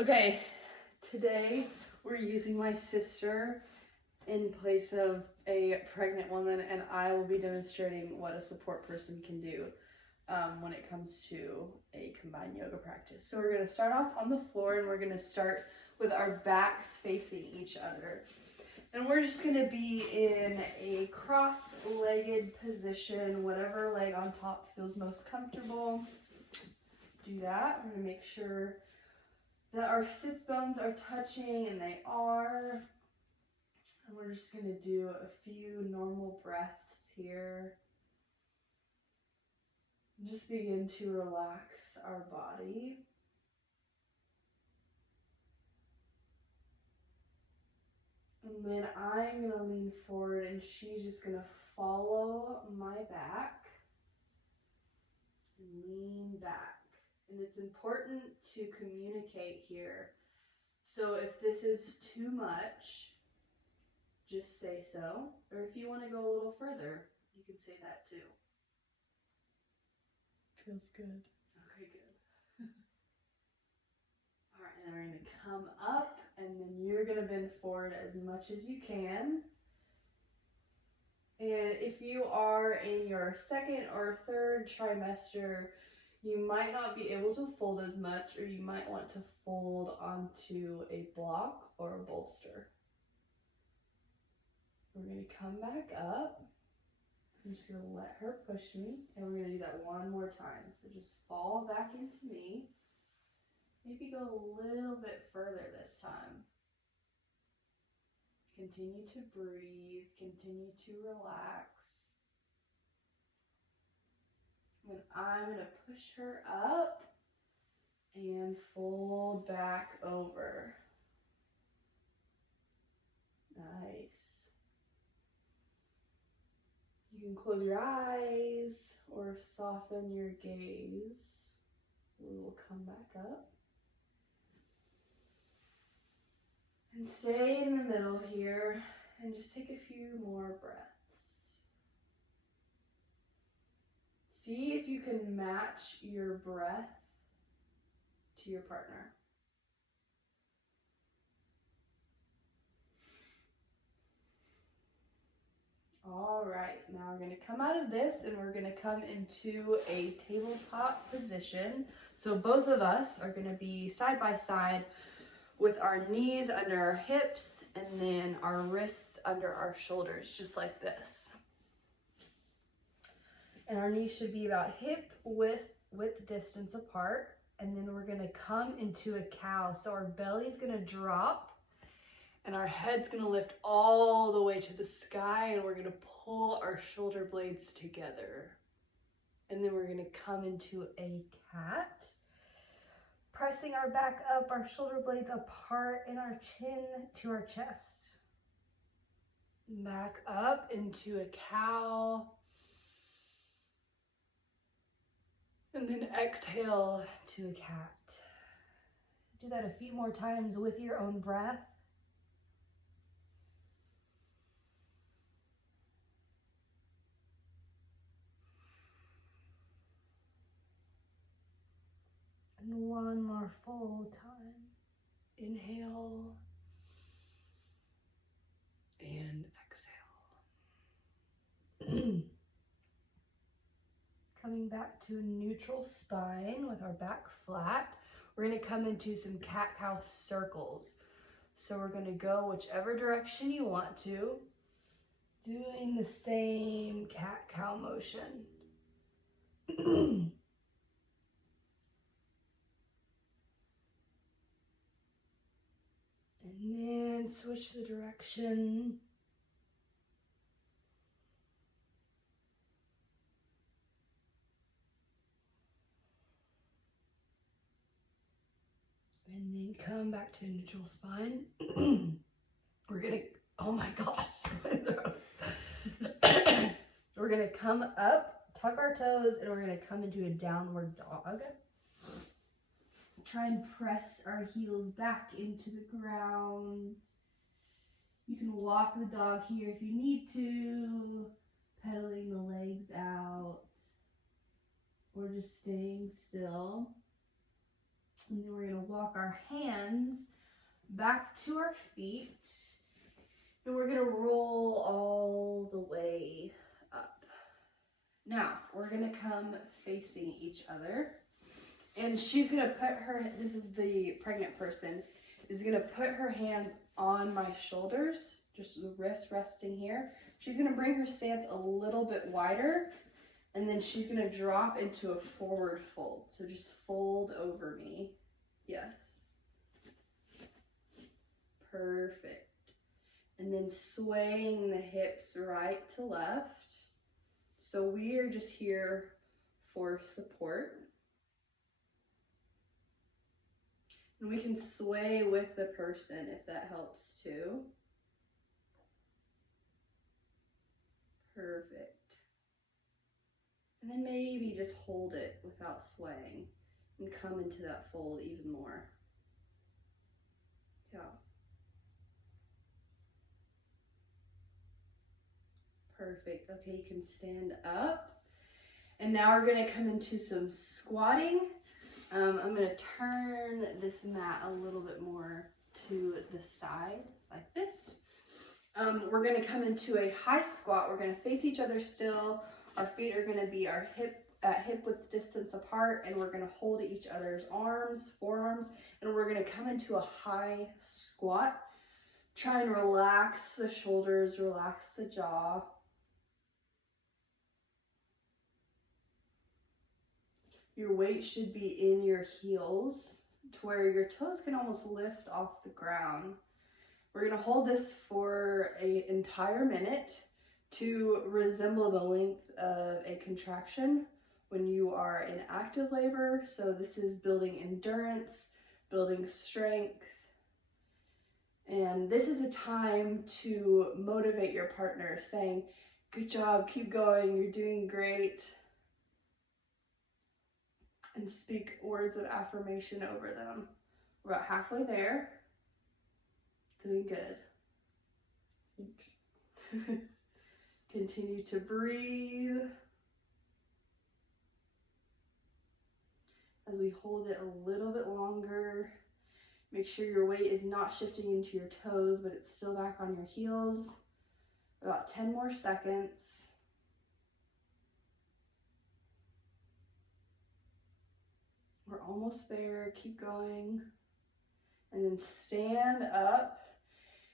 Okay, today we're using my sister in place of a pregnant woman, and I will be demonstrating what a support person can do when it comes to a combined yoga practice. So we're going to start off on the floor, and we're going to start with our backs facing each other. And we're just going to be in a cross-legged position, whatever leg on top feels most comfortable. Do that. We're going to make sure that our sits bones are touching, and they are. And we're just going to do a few normal breaths here. Just begin to relax our body. And then I'm going to lean forward, and she's just going to follow my back and lean back. And it's important to communicate here. So if this is too much, just say so. Or if you want to go a little further, you can say that too. Feels good. Okay, good. All right, and we're going to come up, and then you're going to bend forward as much as you can. And if you are in your second or third trimester, you might not be able to fold as much, or you might want to fold onto a block or a bolster. We're going to come back up. I'm just going to let her push me, and we're going to do that one more time. So just fall back into me. Maybe go a little bit further this time. Continue to breathe. Continue to relax. And I'm going to push her up and fold back over. Nice. You can close your eyes or soften your gaze. We will come back up. And stay in the middle here and just take a few more breaths. See if you can match your breath to your partner. All right, now we're going to come out of this, and we're going to come into a tabletop position. So both of us are going to be side by side with our knees under our hips and then our wrists under our shoulders, just like this. And our knees should be about hip width distance apart. And then we're going to come into a cow. So our belly's going to drop, and our head's going to lift all the way to the sky, and we're going to pull our shoulder blades together. And then we're going to come into a cat, pressing our back up, our shoulder blades apart, and our chin to our chest. Back up into a cow. And then exhale to a cat. Do that a few more times with your own breath. And one more full time. Inhale and exhale. Coming back to a neutral spine with our back flat. We're going to come into some cat-cow circles. So we're going to go whichever direction you want to, doing the same cat-cow motion. And then switch the direction. And then come back to neutral spine. We're gonna, oh my gosh. We're gonna come up, tuck our toes, and we're gonna come into a downward dog. Try and press our heels back into the ground. You can walk the dog here if you need to, pedaling the legs out, or just staying still. And then we're going to walk our hands back to our feet. And we're going to roll all the way up. Now, we're going to come facing each other. And she's going to put her, this is the pregnant person, is going to put her hands on my shoulders, just the wrist resting here. She's going to bring her stance a little bit wider, and then she's going to drop into a forward fold. So just fold over me. Yes. Perfect. And then swaying the hips right to left. So we are just here for support. And we can sway with the person if that helps too. Perfect. And then maybe just hold it without swaying and come into that fold even more. Yeah. Perfect. Okay, you can stand up. And now we're going to come into some squatting. I'm going to turn this mat a little bit more to the side, like this. We're going to come into a high squat. We're going to face each other still. Our feet are going to be our hip width distance apart, and we're going to hold each other's arms, forearms, and we're going to come into a high squat. Try and relax the shoulders, relax the jaw. Your weight should be in your heels to where your toes can almost lift off the ground. We're going to hold this for an entire minute to resemble the length of a contraction when you are in active labor. So this is building endurance, building strength. And this is a time to motivate your partner, saying, "Good job, keep going, you're doing great." And speak words of affirmation over them. We're about halfway there. Doing good. Thanks. Continue to breathe. As we hold it a little bit longer, make sure your weight is not shifting into your toes, but it's still back on your heels. About 10 more seconds. We're almost there. Keep going. And then stand up.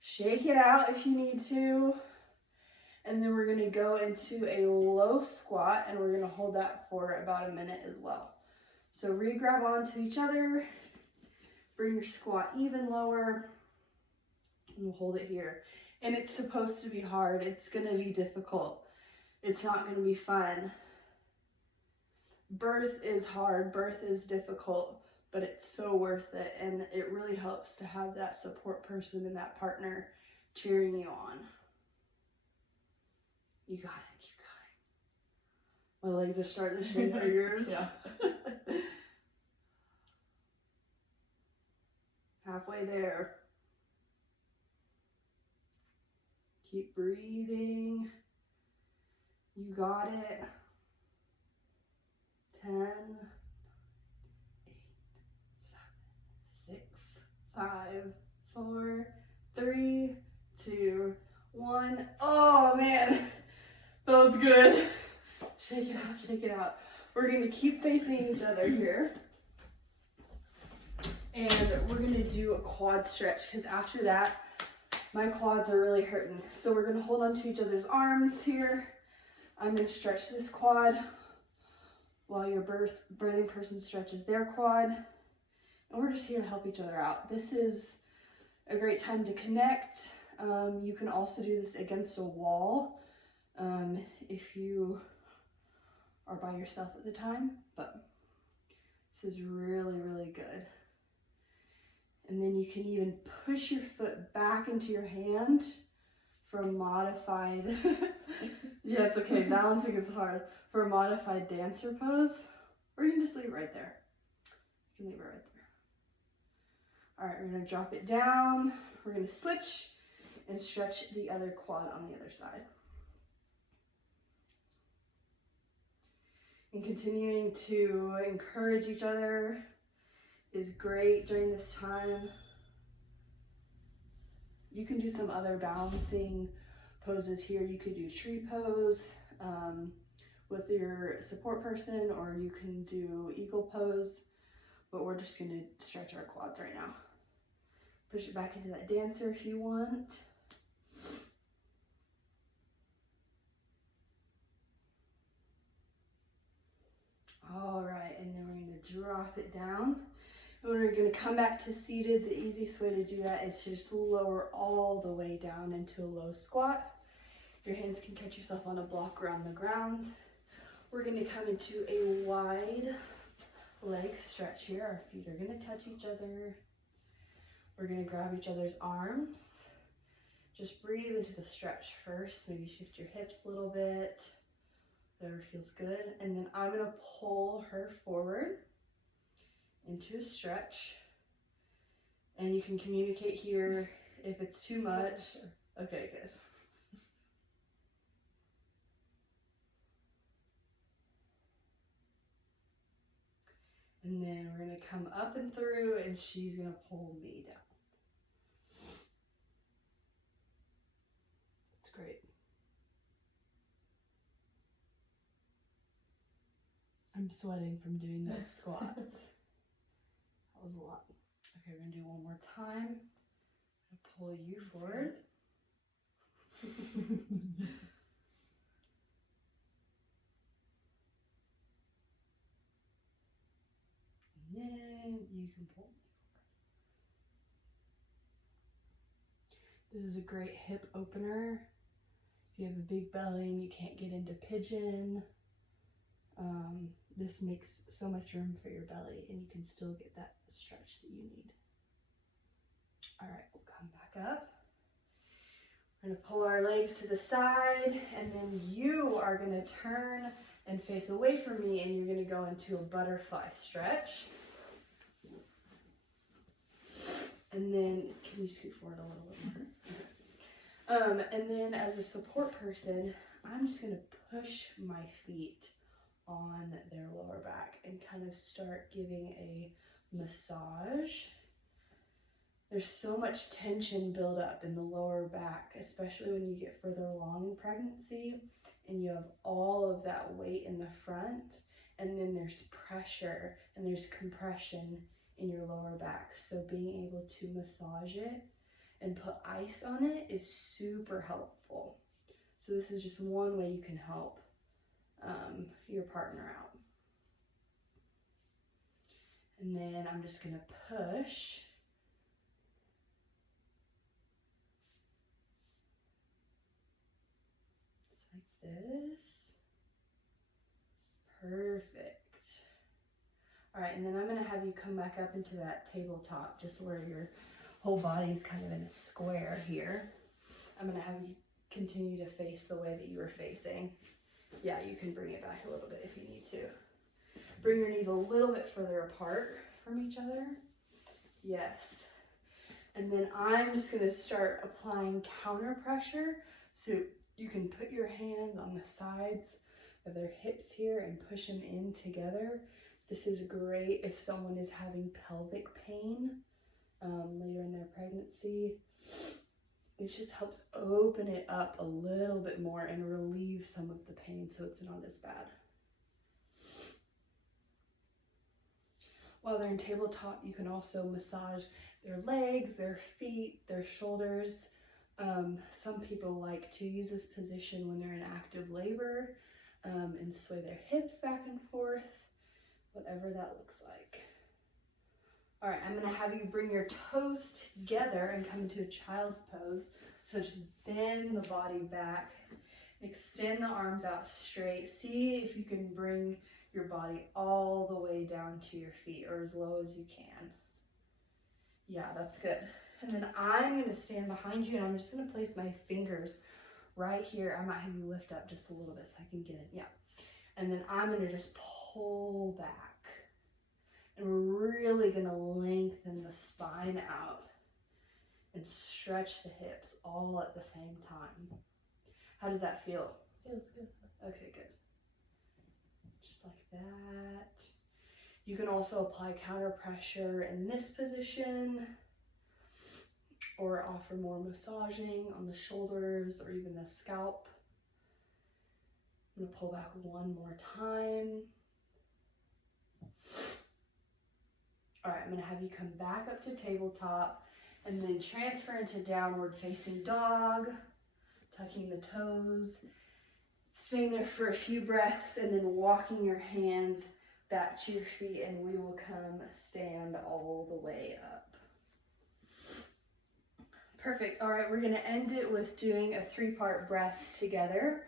Shake it out if you need to. And then we're going to go into a low squat, and we're going to hold that for about a minute as well. So re-grab onto each other. Bring your squat even lower. And we'll hold it here. And it's supposed to be hard. It's going to be difficult. It's not going to be fun. Birth is hard, birth is difficult, but it's so worth it, and it really helps to have that support person and that partner cheering you on. You got it, keep going. My legs are starting to shake. Are yours? Yeah. Halfway there. Keep breathing. You got it. 10, 8, 7, 6, 5, 4, 3, 2, 1. Oh man, that was good. Shake it out, shake it out. We're going to keep facing each other here. And we're going to do a quad stretch, because after that, my quads are really hurting. So we're going to hold on to each other's arms here. I'm going to stretch this quad while your birthing person stretches their quad. And we're just here to help each other out. This is a great time to connect. You can also do this against a wall if you are by yourself at the time, but this is really, really good. And then you can even push your foot back into your hand for a modified, yeah, it's okay, balancing is hard, for a modified dancer pose, or you can just leave it right there. You can leave it right there. All right, we're gonna drop it down, we're gonna switch and stretch the other quad on the other side. And continuing to encourage each other is great during this time. You can do some other balancing poses here. You could do tree pose with your support person, or you can do eagle pose, but we're just gonna stretch our quads right now. Push it back into that dancer if you want. All right, and then we're gonna drop it down. And we're gonna come back to seated. The easiest way to do that is to just lower all the way down into a low squat. Your hands can catch yourself on a block around the ground. We're gonna come into a wide leg stretch here. Our feet are gonna touch each other. We're gonna grab each other's arms. Just breathe into the stretch first. Maybe shift your hips a little bit, whatever feels good. And then I'm gonna pull her forward into a stretch. And you can communicate here if it's too much. Okay, good. And then we're gonna come up and through, and she's gonna pull me down. That's great. I'm sweating from doing those squats. That was a lot. Okay, we're gonna do one more time. I'm gonna pull you forward. And then you can pull me forward. This is a great hip opener. If you have a big belly and you can't get into pigeon, this makes so much room for your belly, and you can still get that stretch that you need. All right, we'll come back up. We're gonna pull our legs to the side, and then you are gonna turn and face away from me, and you're gonna go into a butterfly stretch. And then, can you scoot forward a little bit more? And then as a support person, I'm just gonna push my feet on their lower back and kind of start giving a massage. There's so much tension build up in the lower back, especially when you get further along in pregnancy and you have all of that weight in the front, and then there's pressure and there's compression in your lower back. So being able to massage it and put ice on it is super helpful. So this is just one way you can help your partner out. And then I'm just gonna push. Just like this. Perfect. All right, and then I'm gonna have you come back up into that tabletop, just where your whole body is kind of in a square here. I'm gonna have you continue to face the way that you were facing. Yeah, you can bring it back a little bit if you need to. Bring your knees a little bit further apart from each other. Yes. And then I'm just gonna start applying counter pressure. So you can put your hands on the sides of their hips here and push them in together. This is great if someone is having pelvic pain later in their pregnancy. It just helps open it up a little bit more and relieve some of the pain so it's not as bad. While they're in tabletop, you can also massage their legs, their feet, their shoulders. Some people like to use this position when they're in active labor and sway their hips back and forth, whatever that looks like. All right, I'm gonna have you bring your toes together and come into a child's pose. So just bend the body back, extend the arms out straight. See if you can bring your body all the way down to your feet, or as low as you can. Yeah, that's good. And then I'm gonna stand behind you, and I'm just gonna place my fingers right here. I might have you lift up just a little bit so I can get it, yeah. And then I'm gonna just pull back. And we're really gonna lengthen the spine out and stretch the hips all at the same time. How does that feel? Feels good. Okay, good. Just like that. You can also apply counter pressure in this position, or offer more massaging on the shoulders or even the scalp. I'm going to pull back one more time. All right, I'm going to have you come back up to tabletop and then transfer into downward facing dog, tucking the toes, staying there for a few breaths, and then walking your hands back to your feet, and we will come stand all the way up. Perfect. All right, we're going to end it with doing a 3-part breath together.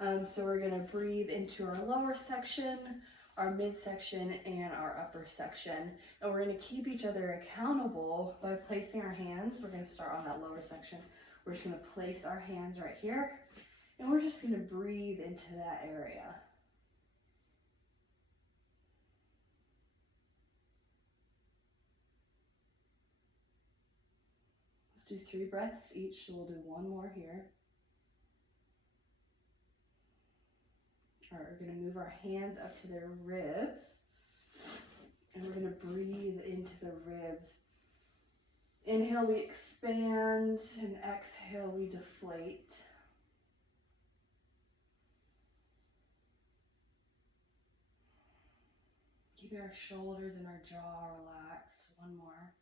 So we're going to breathe into our lower section, our midsection, and our upper section. And we're going to keep each other accountable by placing our hands. We're going to start on that lower section. We're just going to place our hands right here, and we're just going to breathe into that area. Let's do 3 breaths each, so we'll do one more here. All right, we're going to move our hands up to their ribs, and we're going to breathe into the ribs. Inhale, we expand, and exhale, we deflate. Keeping our shoulders and our jaw relaxed. One more.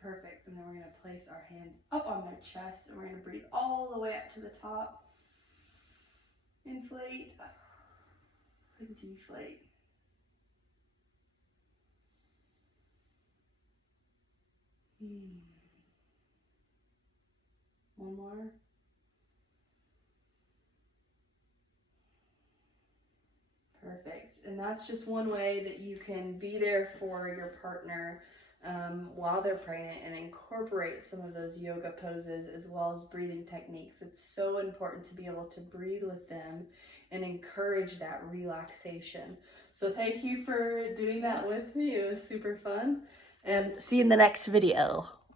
Perfect. And then we're going to place our hands up on their chest, and we're going to breathe all the way up to the top. Inflate and deflate. One more. Perfect. And that's just one way that you can be there for your partner while they're pregnant and incorporate some of those yoga poses as well as breathing techniques. It's so important to be able to breathe with them and encourage that relaxation. So thank you for doing that with me. It was super fun. And see you in the next video.